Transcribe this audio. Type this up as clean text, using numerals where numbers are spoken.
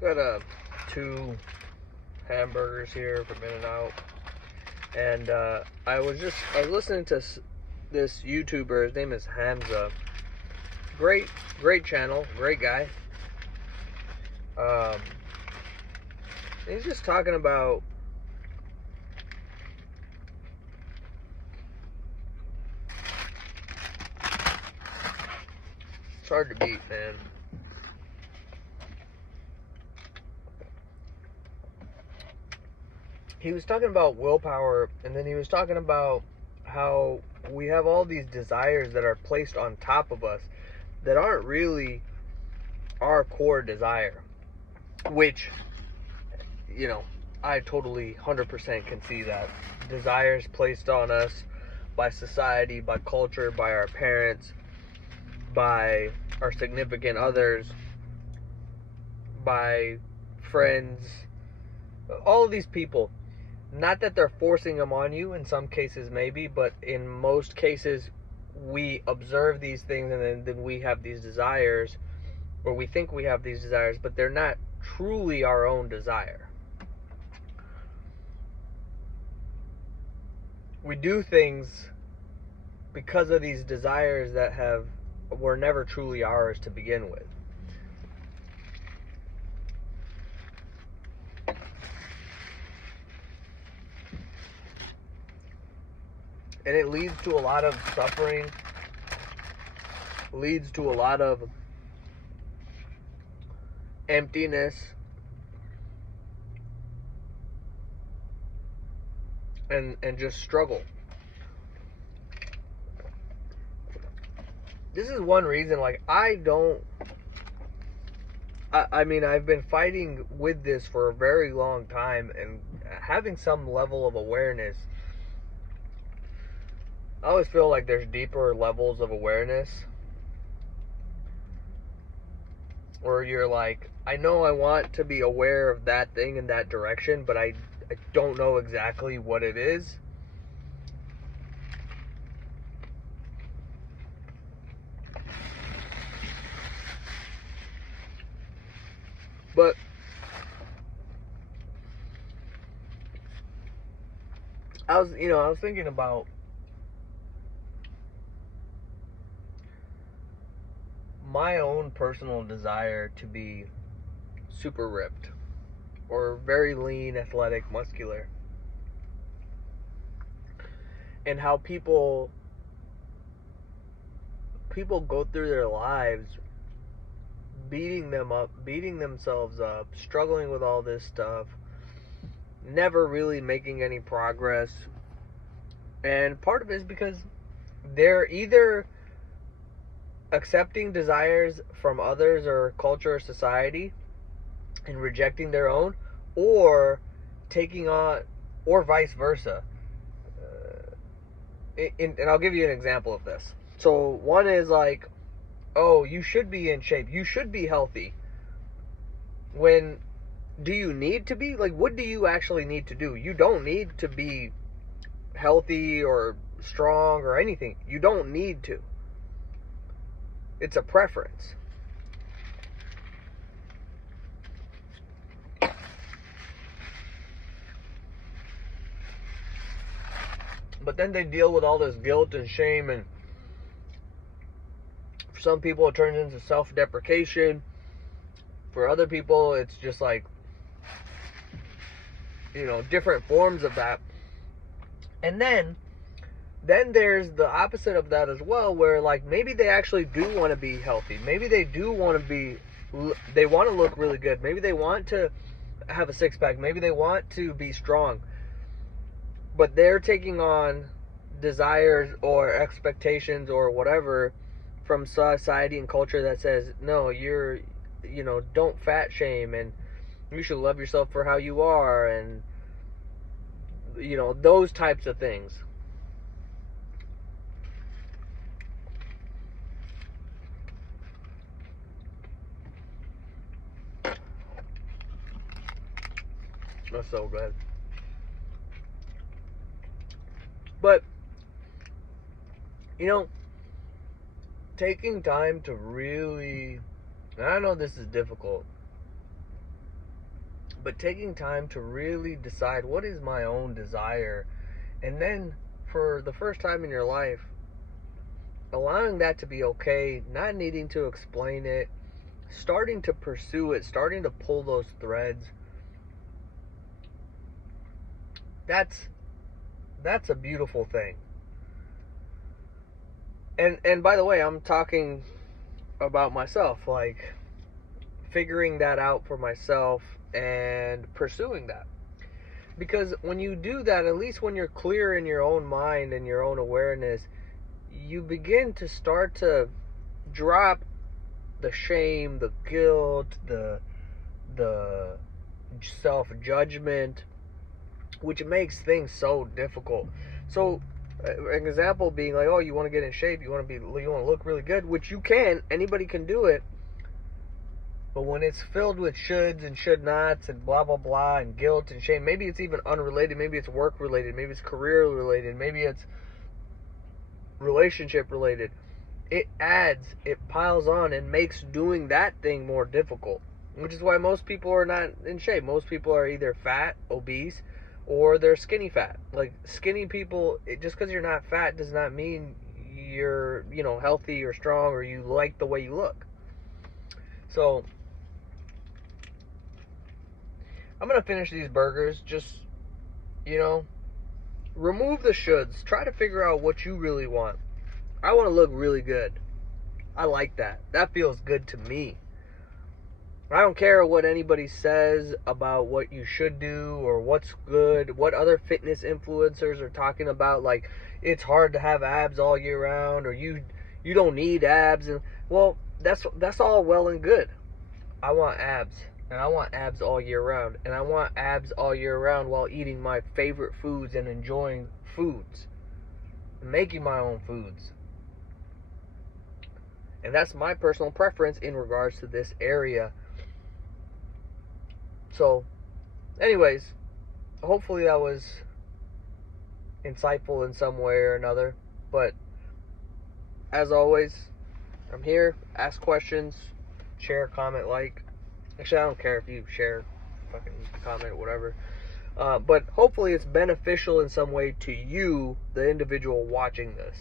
Got two hamburgers here from In-N-Out, and I was listening to this YouTuber. His name is Hamza. Great channel, great guy. Um, he's just talking about it's hard to beat, man. He was talking about willpower, and then he was talking about how we have all these desires that are placed on top of us that aren't really our core desire, which, you know, I totally 100% can see that. Desires placed on us by society, by culture, by our parents, by our significant others, by friends, all of these people. Not that they're forcing them on you, in some cases maybe, but in most cases we observe these things, and then we have these desires, or we think we have these desires, but they're not truly our own desire. We do things because of these desires that were never truly ours to begin with. And it leads to a lot of suffering, leads to a lot of emptiness, and just struggle. This is one reason, like, I mean, I've been fighting with this for a very long time, and having some level of awareness. I always feel like there's deeper levels of awareness where you're like, I know I want to be aware of that thing in that direction, but I don't know exactly what it is. But I was thinking about my own personal desire to be super ripped or very lean, athletic, muscular, and how people go through their lives beating themselves up, struggling with all this stuff, never really making any progress. And part of it is because they're either accepting desires from others or culture or society and rejecting their own, or taking on, or vice versa. And I'll give you an example of this. So one is like, oh, you should be in shape, you should be healthy. When do you need to be? Like, what do you actually need to do? You don't need to be healthy or strong or anything. You don't need to. It's a preference. But then they deal with all this guilt and shame, and for some people it turns into self-deprecation. For other people it's just like, different forms of that. And then there's the opposite of that as well, where like maybe they actually do want to be healthy. Maybe they do want to they want to look really good. Maybe they want to have a six pack. Maybe they want to be strong. But they're taking on desires or expectations or whatever from society and culture that says, no, don't fat shame, and you should love yourself for how you are, and those types of things. That's so good. But taking time to really, I know this is difficult, But taking time to really decide what is my own desire, and then for the first time in your life, allowing that to be okay, not needing to explain it, starting to pursue it, starting to pull those threads. That's a beautiful thing. And by the way, I'm talking about myself, like figuring that out for myself and pursuing that. Because when you do that, at least when you're clear in your own mind and your own awareness, you begin to start to drop the shame, the guilt, the self-judgment, which makes things so difficult. So an example being like, oh, you want to get in shape, you want to look really good, which you can, anybody can do it. But when it's filled with shoulds and should nots and blah blah blah and guilt and shame, maybe it's even unrelated, maybe it's work related, maybe it's career related, maybe it's relationship related, it piles on and makes doing that thing more difficult. Which is why most people are not in shape. Most people are either fat, obese, or they're skinny fat. Like skinny people, just because you're not fat does not mean you're, healthy or strong or you like the way you look. So I'm gonna finish these burgers. Just, remove the shoulds. Try to figure out what you really want. I want to look really good. I like that. That feels good to me. I don't care what anybody says about what you should do or what's good, what other fitness influencers are talking about, like it's hard to have abs all year round, or you don't need abs. And well, that's all well and good. I want abs, and I want abs all year round, and I want abs all year round while eating my favorite foods and enjoying foods, and making my own foods. And that's my personal preference in regards to this area. So, anyways, hopefully that was insightful in some way or another. But, as always, I'm here. Ask questions, share, comment, like. Actually, I don't care if you share, fucking comment, or whatever. But hopefully it's beneficial in some way to you, the individual watching this.